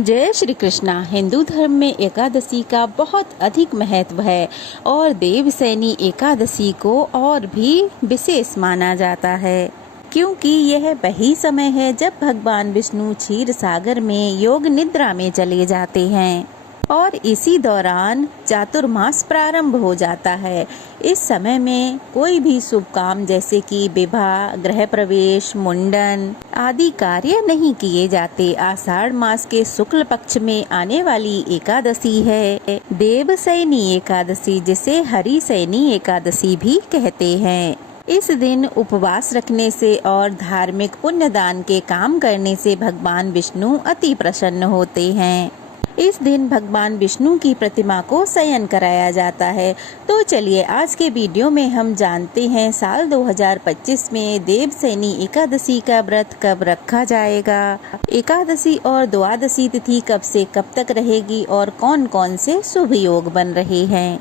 जय श्री कृष्णा। हिंदू धर्म में एकादशी का बहुत अधिक महत्व है और देवसैनी एकादशी को और भी विशेष माना जाता है, क्योंकि यह वही समय है जब भगवान विष्णु क्षीर सागर में योग निद्रा में चले जाते हैं और इसी दौरान चातुर्मास प्रारंभ हो जाता है। इस समय में कोई भी शुभ काम जैसे कि विवाह, गृह प्रवेश, मुंडन आदि कार्य नहीं किए जाते। आषाढ़ मास के शुक्ल पक्ष में आने वाली एकादशी है देवसैनी एकादशी, जिसे हरिसैनी एकादशी भी कहते हैं। इस दिन उपवास रखने से और धार्मिक पुण्य दान के काम करने से भगवान विष्णु अति प्रसन्न होते हैं। इस दिन भगवान विष्णु की प्रतिमा को शयन कराया जाता है। तो चलिए आज के वीडियो में हम जानते हैं साल 2025 में देवसैनी एकादशी का व्रत कब रखा जाएगा, एकादशी और द्वादशी तिथि कब से कब तक रहेगी और कौन कौन से शुभ योग बन रहे हैं,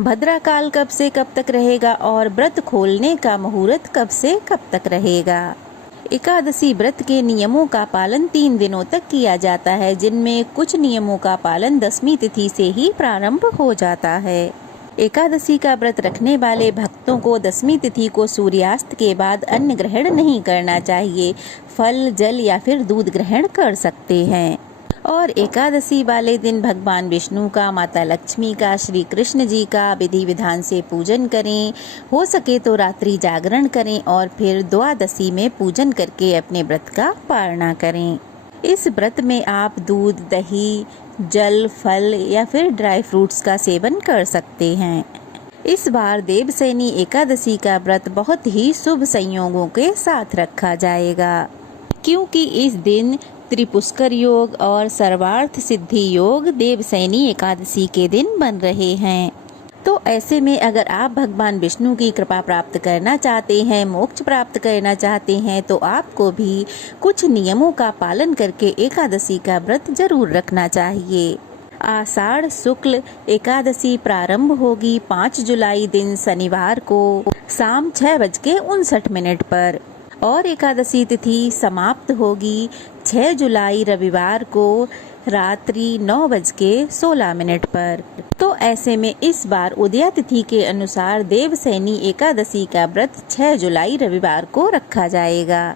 भद्रा काल कब से कब तक रहेगा और व्रत खोलने का मुहूर्त कब से कब तक रहेगा। एकादशी व्रत के नियमों का पालन 3 दिनों तक किया जाता है, जिनमें कुछ नियमों का पालन 10वीं तिथि से ही प्रारंभ हो जाता है। एकादशी का व्रत रखने वाले भक्तों को 10वीं तिथि को सूर्यास्त के बाद अन्न ग्रहण नहीं करना चाहिए। फल, जल या फिर दूध ग्रहण कर सकते हैं। और एकादशी वाले दिन भगवान विष्णु का, माता लक्ष्मी का, श्री कृष्ण जी का विधि विधान से पूजन करें। हो सके तो रात्रि जागरण करें और फिर द्वादशी में पूजन करके अपने व्रत का पालना करें। इस व्रत में आप दूध, दही, जल, फल या फिर ड्राई फ्रूट्स का सेवन कर सकते हैं। इस बार देवसैनी एकादशी का व्रत बहुत ही शुभ संयोगों के साथ रखा जाएगा, क्योंकि इस दिन त्रिपुष्कर योग और सर्वार्थ सिद्धि योग देवसैनी एकादशी के दिन बन रहे हैं। तो ऐसे में अगर आप भगवान विष्णु की कृपा प्राप्त करना चाहते हैं, मोक्ष प्राप्त करना चाहते हैं, तो आपको भी कुछ नियमों का पालन करके एकादशी का व्रत जरूर रखना चाहिए। आषाढ़ शुक्ल एकादशी प्रारंभ होगी 5 जुलाई दिन शनिवार को शाम 6:59 पर और एकादशी तिथि समाप्त होगी 6 जुलाई रविवार को रात्रि 9:16 पर। तो ऐसे में इस बार उदया तिथि के अनुसार देवसैनी एकादशी का व्रत 6 जुलाई रविवार को रखा जाएगा।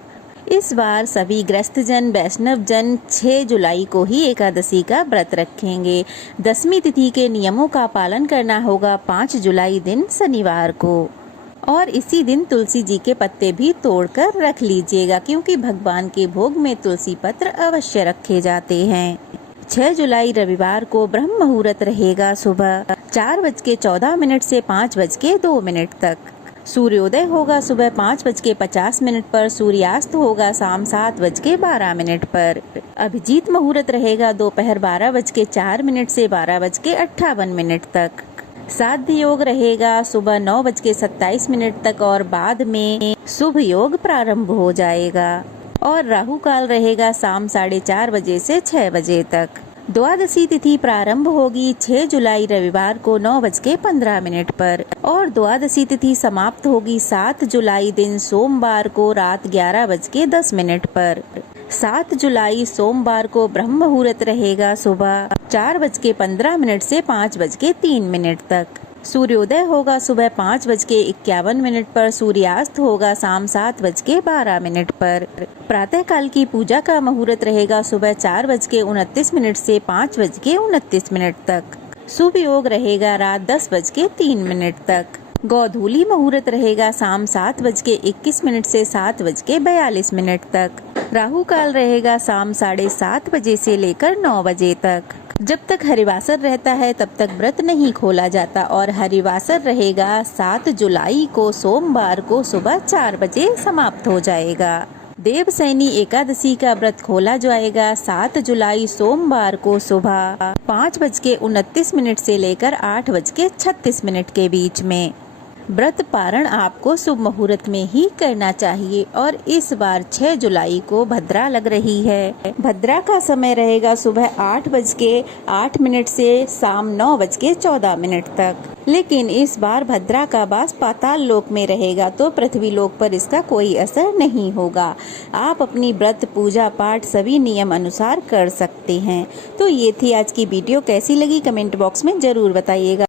इस बार सभी गृहस्थजन, वैष्णव जन 6 जुलाई को ही एकादशी का व्रत रखेंगे। 10वीं तिथि के नियमों का पालन करना होगा 5 जुलाई दिन शनिवार को और इसी दिन तुलसी जी के पत्ते भी तोड़कर रख लीजिएगा, क्योंकि भगवान के भोग में तुलसी पत्र अवश्य रखे जाते हैं। 6 जुलाई रविवार को ब्रह्म मुहूर्त रहेगा सुबह 4:14 से 5:02 तक। सूर्योदय होगा सुबह 5:50 पर, सूर्यास्त होगा शाम 7:12 पर। अभिजीत मुहूर्त रहेगा दोपहर 12:04 से 12:58 तक। साध्य योग रहेगा सुबह 9:27 तक और बाद में शुभ योग प्रारंभ हो जाएगा और राहु काल रहेगा शाम 4:30 बजे से 6 बजे तक। द्वादशी तिथि प्रारंभ होगी 6 जुलाई रविवार को 9:15 पर और द्वादशी तिथि समाप्त होगी 7 जुलाई दिन सोमवार को रात 11:10 पर। 7 जुलाई सोमवार को ब्रह्म मुहूर्त रहेगा सुबह 4:15 से 5:03 तक। सूर्योदय होगा सुबह 5:51 पर, सूर्यास्त होगा शाम 7:12 पर। प्रातः काल की पूजा का मुहूर्त रहेगा सुबह 4:29 से 5:29 तक। शुभ योग रहेगा रात 10:03 तक। गोधूली मुहूर्त रहेगा शाम 7:21 से 7:42 तक। राहु काल रहेगा शाम 7:30 बजे से लेकर 9 बजे तक। जब तक हरिवासर रहता है तब तक व्रत नहीं खोला जाता और हरिवासर रहेगा 7 जुलाई को सोमवार को सुबह 4 बजे समाप्त हो जाएगा। देवसैनी एकादशी का व्रत खोला जाएगा 7 जुलाई सोमवार को सुबह 5:29 से लेकर 8:36 के बीच में। व्रत पारण आपको शुभ मुहूर्त में ही करना चाहिए और इस बार 6 जुलाई को भद्रा लग रही है। भद्रा का समय रहेगा सुबह 8:08 से शाम 9:14 तक। लेकिन इस बार भद्रा का वास पाताल लोक में रहेगा, तो पृथ्वी लोक पर इसका कोई असर नहीं होगा। आप अपनी व्रत पूजा पाठ सभी नियम अनुसार कर सकते हैं। तो ये थी आज की वीडियो, कैसी लगी कमेंट बॉक्स में जरूर बताइएगा।